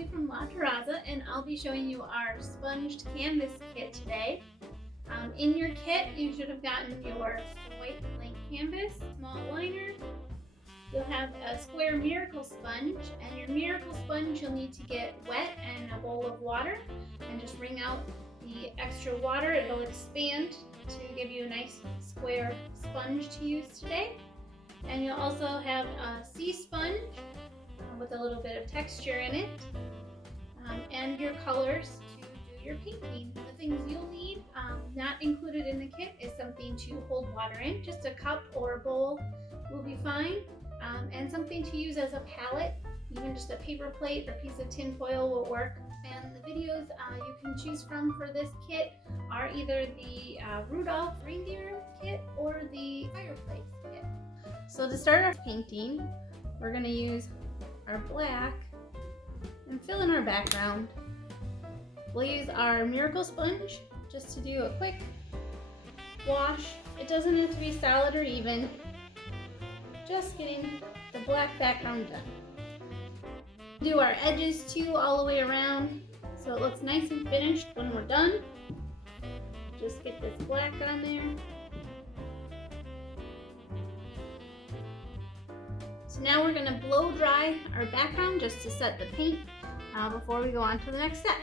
Julie from La Terraza, and I'll be showing you our sponged canvas kit today. In your kit, you should have gotten your white blank canvas, small liner. You'll have a square miracle sponge, and your miracle sponge you'll need to get wet and a bowl of water and just wring out the extra water. It'll expand to give you a nice square sponge to use today. And you'll also have a sea sponge with a little bit of texture in it, and your colors to do your painting. The things you'll need, not included in the kit, is something to hold water in. Just a cup or a bowl will be fine, and something to use as a palette. Even just a paper plate or piece of tin foil will work. And the videos you can choose from for this kit are either the Rudolph reindeer kit or the fireplace kit. So to start our painting, we're going to use our black and fill in our background. We'll use our miracle sponge just to do a quick wash. It doesn't have to be solid or even, just getting the black background done. Do our edges too all the way around so it looks nice and finished when we're done. Just get this black on there. So now we're going to blow dry our background just to set the paint before we go on to the next step.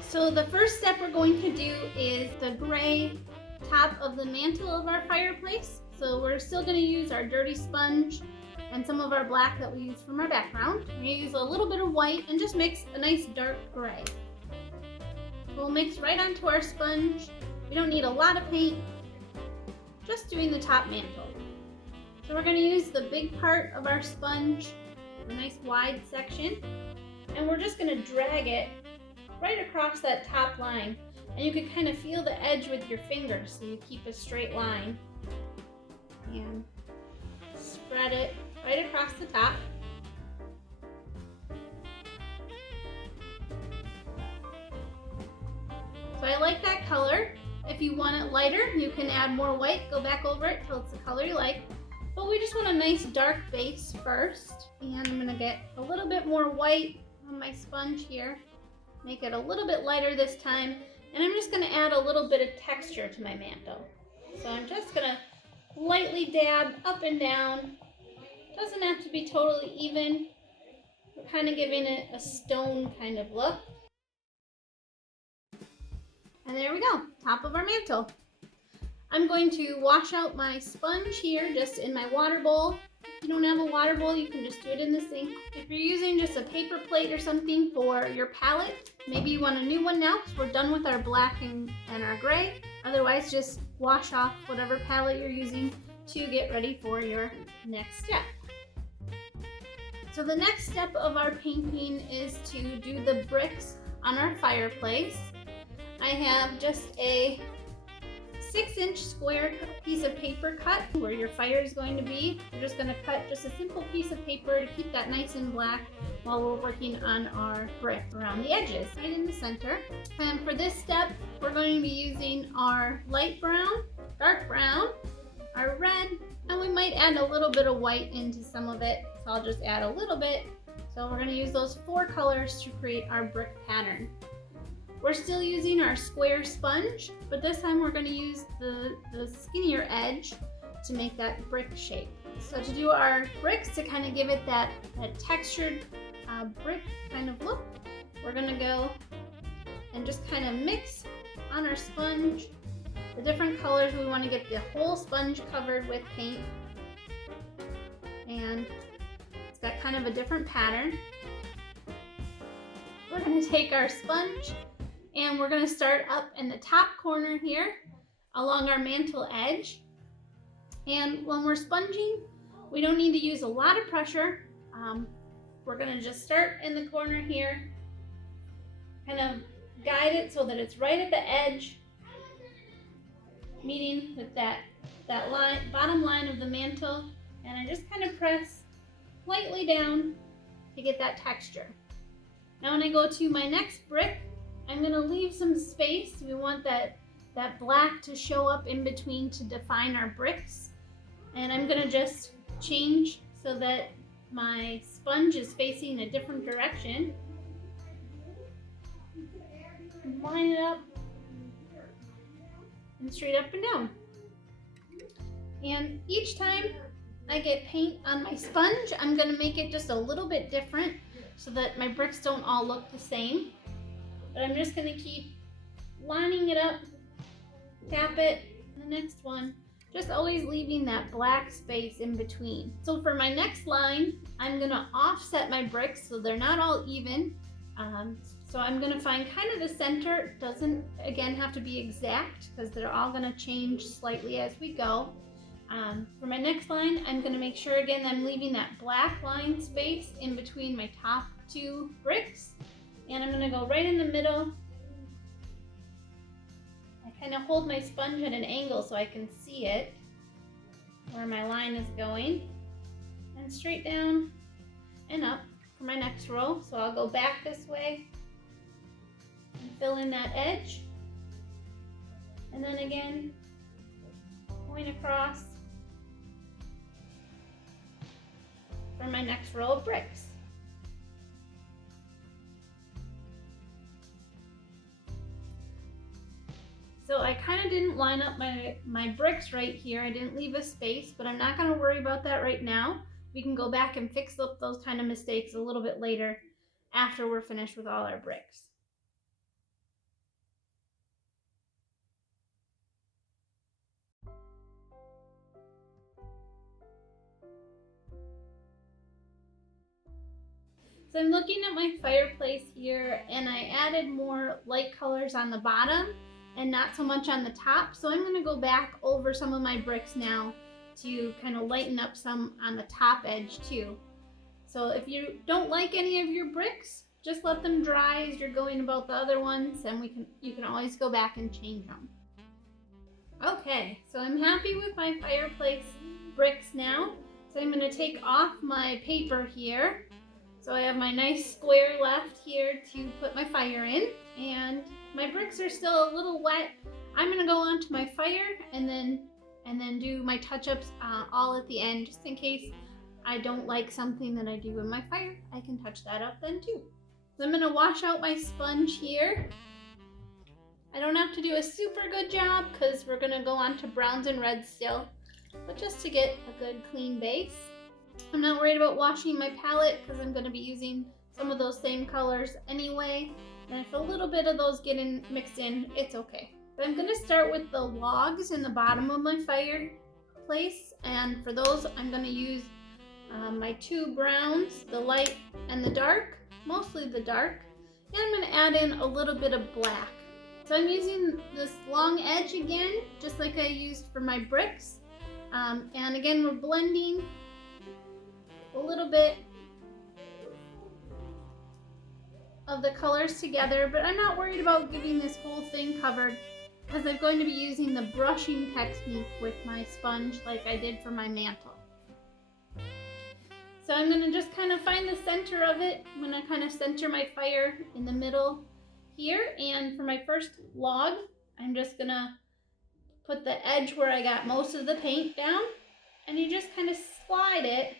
So the first step we're going to do is the gray top of the mantle of our fireplace. So we're still going to use our dirty sponge and some of our black that we used from our background. We're going to use a little bit of white and just mix a nice dark gray. We'll mix right onto our sponge. We don't need a lot of paint, just doing the top mantle. So we're going to use the big part of our sponge, a nice wide section, and we're just going to drag it right across that top line. And you can kind of feel the edge with your fingers so you keep a straight line. And spread it right across the top. So I like that color. If you want it lighter, you can add more white, go back over it till it's the color you like. But we just want a nice dark base first. And I'm gonna get a little bit more white on my sponge here. Make it a little bit lighter this time. And I'm just gonna add a little bit of texture to my mantle. So I'm just gonna lightly dab up and down. Doesn't have to be totally even. We're kind of giving it a stone kind of look. And there we go, top of our mantle. I'm going to wash out my sponge here just in my water bowl. If you don't have a water bowl, you can just do it in the sink. If you're using just a paper plate or something for your palette, maybe you want a new one now because we're done with our black and our gray. Otherwise, just wash off whatever palette you're using to get ready for your next step. So the next step of our painting is to do the bricks on our fireplace. I have just a 6-inch square piece of paper cut where your fire is going to be. We're just going to cut just a simple piece of paper to keep that nice and black while we're working on our brick around the edges, right in the center. And for this step, we're going to be using our light brown, dark brown, our red, and we might add a little bit of white into some of it. So I'll just add a little bit. So we're going to use those 4 colors to create our brick pattern. We're still using our square sponge, but this time we're going to use the skinnier edge to make that brick shape. So to do our bricks, to kind of give it that textured brick kind of look, we're going to go and just kind of mix on our sponge the different colors. We want to get the whole sponge covered with paint, and it's got kind of a different pattern. We're going to take our sponge and we're going to start up in the top corner here along our mantle edge. And when we're sponging, we don't need to use a lot of pressure. We're going to just start in the corner here, kind of guide it so that it's right at the edge, meeting with that line, bottom line of the mantle. And I just kind of press lightly down to get that texture. Now when I go to my next brick, I'm going to leave some space. We want that black to show up in between to define our bricks. And I'm going to just change so that my sponge is facing a different direction. Line it up and straight up and down. And each time I get paint on my sponge, I'm going to make it just a little bit different so that my bricks don't all look the same. But I'm just going to keep lining it up, tap it, and the next one, just always leaving that black space in between. So for my next line, I'm going to offset my bricks so they're not all even. So I'm going to find kind of the center. It doesn't, again, have to be exact because they're all going to change slightly as we go. For my next line, I'm going to make sure again I'm leaving that black line space in between my top two bricks. And I'm going to go right in the middle. I kind of hold my sponge at an angle so I can see it, where my line is going. And straight down and up for my next row. So I'll go back this way and fill in that edge. And then again, point across for my next row of bricks. So I kind of didn't line up my bricks right here. I didn't leave a space, but I'm not going to worry about that right now. We can go back and fix up those kind of mistakes a little bit later after we're finished with all our bricks. So I'm looking at my fireplace here, and I added more light colors on the bottom and not so much on the top. So I'm going to go back over some of my bricks now to kind of lighten up some on the top edge too. So if you don't like any of your bricks, just let them dry as you're going about the other ones, and you can always go back and change them. Okay, so I'm happy with my fireplace bricks now. So I'm going to take off my paper here. So I have my nice square left here to put my fire in, and my bricks are still a little wet. I'm going to go onto my fire and then do my touch-ups all at the end, just in case I don't like something that I do in my fire. I can touch that up then too. So I'm going to wash out my sponge here. I don't have to do a super good job because we're going to go on to browns and reds still, but just to get a good clean base. I'm not worried about washing my palette because I'm going to be using some of those same colors anyway. And if a little bit of those get mixed in, it's okay. But I'm going to start with the logs in the bottom of my fireplace. And for those, I'm going to use my two browns, the light and the dark, mostly the dark. And I'm going to add in a little bit of black. So I'm using this long edge again, just like I used for my bricks. And again, we're blending a little bit of the colors together, but I'm not worried about getting this whole thing covered because I'm going to be using the brushing technique with my sponge like I did for my mantle. So I'm going to just kind of find the center of it. I'm going to kind of center my fire in the middle here, and for my first log, I'm just going to put the edge where I got most of the paint down, and you just kind of slide it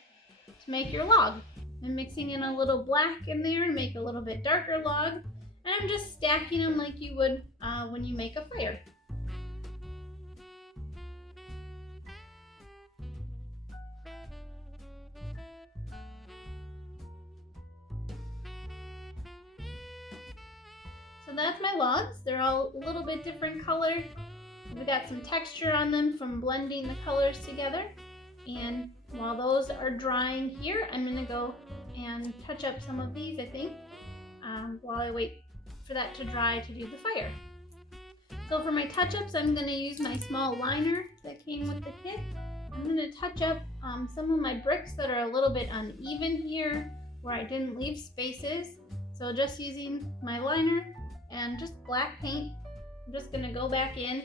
to make your log. I'm mixing in a little black in there to make a little bit darker log, and I'm just stacking them like you would when you make a fire. So that's my logs. They're all a little bit different color. We got some texture on them from blending the colors together. And while those are drying here, I'm gonna go and touch up some of these, I think, while I wait for that to dry to do the fire. So for my touch-ups, I'm gonna use my small liner that came with the kit. I'm gonna touch up some of my bricks that are a little bit uneven here, where I didn't leave spaces. So just using my liner and just black paint, I'm just gonna go back in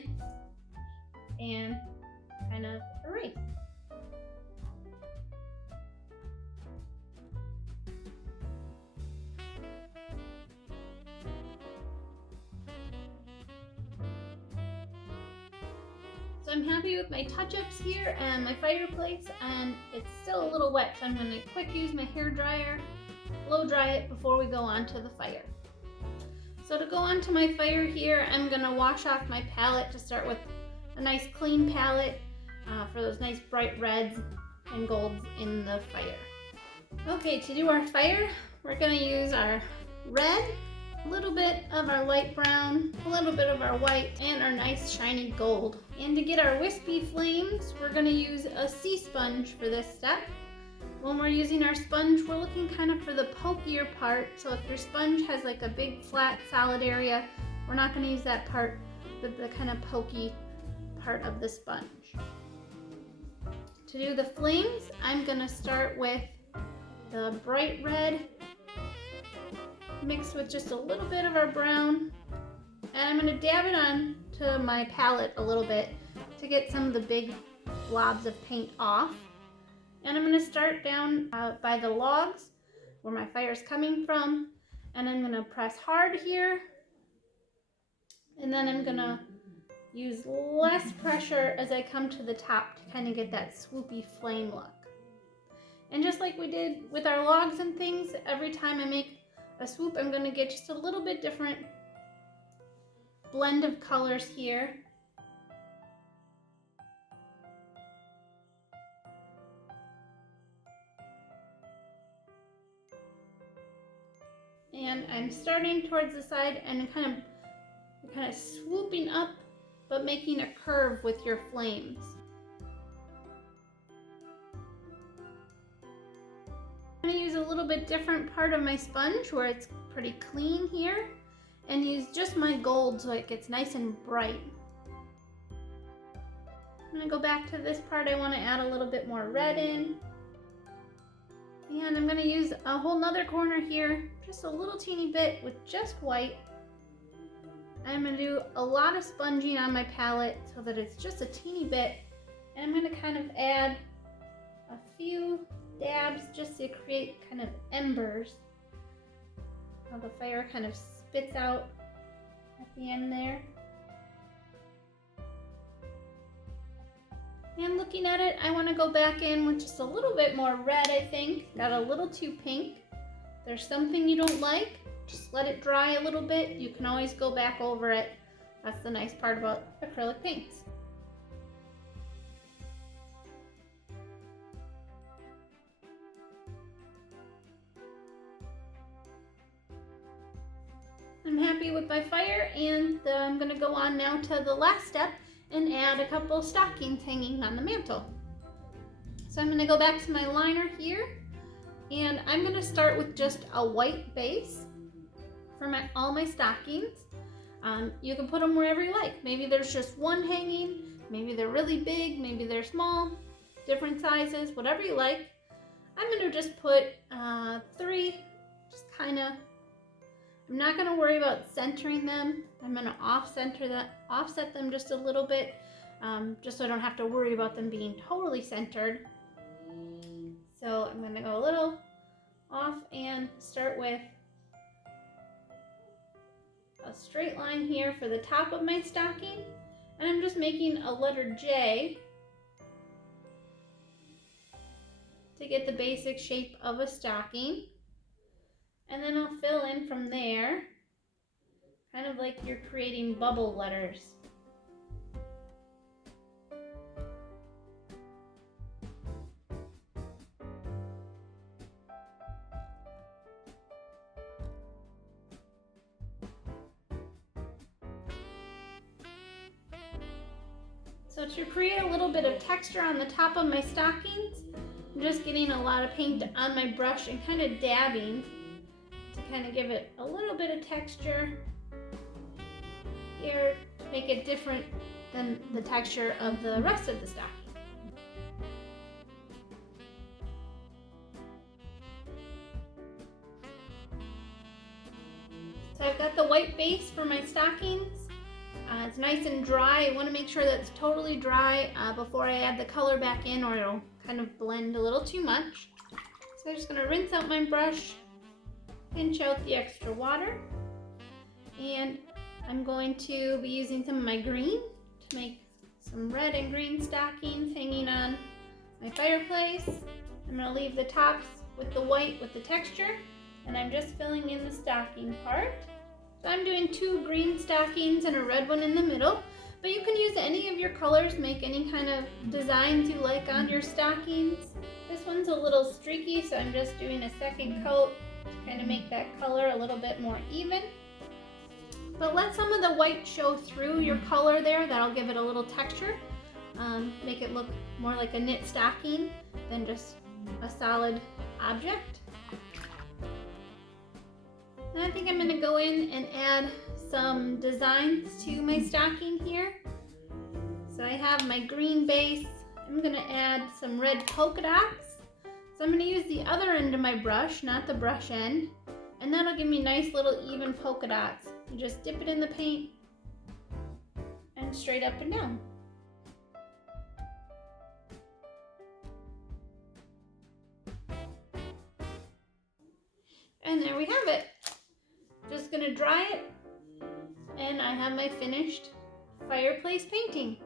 and kind of erase. So I'm happy with my touch-ups here and my fireplace, and it's still a little wet, so I'm going to quick use my hair dryer, blow dry it before we go on to the fire. So to go on to my fire here, I'm going to wash off my palette to start with a nice clean palette for those nice bright reds and golds in the fire. Okay, to do our fire, we're going to use our red, a little bit of our light brown, a little bit of our white, and our nice shiny gold. And to get our wispy flames, we're going to use a sea sponge for this step. When we're using our sponge, we're looking kind of for the pokier part. So if your sponge has like a big flat solid area, we're not going to use that part, but the kind of pokey part of the sponge. To do the flames, I'm going to start with the bright red mixed with just a little bit of our brown, and I'm going to dab it on to my palette a little bit to get some of the big blobs of paint off. And I'm going to start down by the logs where my fire is coming from, and I'm going to press hard here, and then I'm going to use less pressure as I come to the top to kind of get that swoopy flame look. And just like we did with our logs and things, every time I make a swoop, I'm going to get just a little bit different blend of colors here. And I'm starting towards the side and kind of swooping up, but making a curve with your flames. I'm going to use a little bit different part of my sponge where it's pretty clean here, and use just my gold so it gets nice and bright. I'm going to go back to this part. I want to add a little bit more red in. And I'm going to use a whole nother corner here, just a little teeny bit with just white. I'm going to do a lot of sponging on my palette so that it's just a teeny bit. And I'm going to kind of add a few dabs just to create kind of embers. How the fire kind of spits out at the end there. And looking at it, I want to go back in with just a little bit more red, I think. Got a little too pink. If there's something you don't like, just let it dry a little bit. You can always go back over it. That's the nice part about acrylic paints. I'm happy with my fire, and I'm going to go on now to the last step and add a couple stockings hanging on the mantle. So I'm going to go back to my liner here, and I'm going to start with just a white base for all my stockings. You can put them wherever you like. Maybe there's just one hanging, maybe they're really big, maybe they're small, different sizes, whatever you like. I'm going to just put 3, just kind of. I'm not going to worry about centering them. I'm going to offset them just a little bit, just so I don't have to worry about them being totally centered. So I'm going to go a little off and start with a straight line here for the top of my stocking. And I'm just making a letter J to get the basic shape of a stocking. And then I'll fill in from there, kind of like you're creating bubble letters. So to create a little bit of texture on the top of my stockings, I'm just getting a lot of paint on my brush and kind of dabbing to kind of give it a little bit of texture here to make it different than the texture of the rest of the stocking. So I've got the white base for my stockings. It's nice and dry. I want to make sure that it's totally dry before I add the color back in, or it'll kind of blend a little too much. So I'm just going to rinse out my brush, pinch out the extra water, and I'm going to be using some of my green to make some red and green stockings hanging on my fireplace. I'm going to leave the tops with the white with the texture, and I'm just filling in the stocking part. So I'm doing 2 green stockings and a red one in the middle, but you can use any of your colors, make any kind of designs you like on your stockings. This one's a little streaky, so I'm just doing a second coat to kind of make that color a little bit more even. But let some of the white show through your color there. That'll give it a little texture. Make it look more like a knit stocking than just a solid object. And I think I'm going to go in and add some designs to my stocking here. So I have my green base. I'm going to add some red polka dots. So I'm going to use the other end of my brush, not the brush end, and that'll give me nice little even polka dots. You just dip it in the paint and straight up and down. And there we have it. Just gonna dry it, and I have my finished fireplace painting.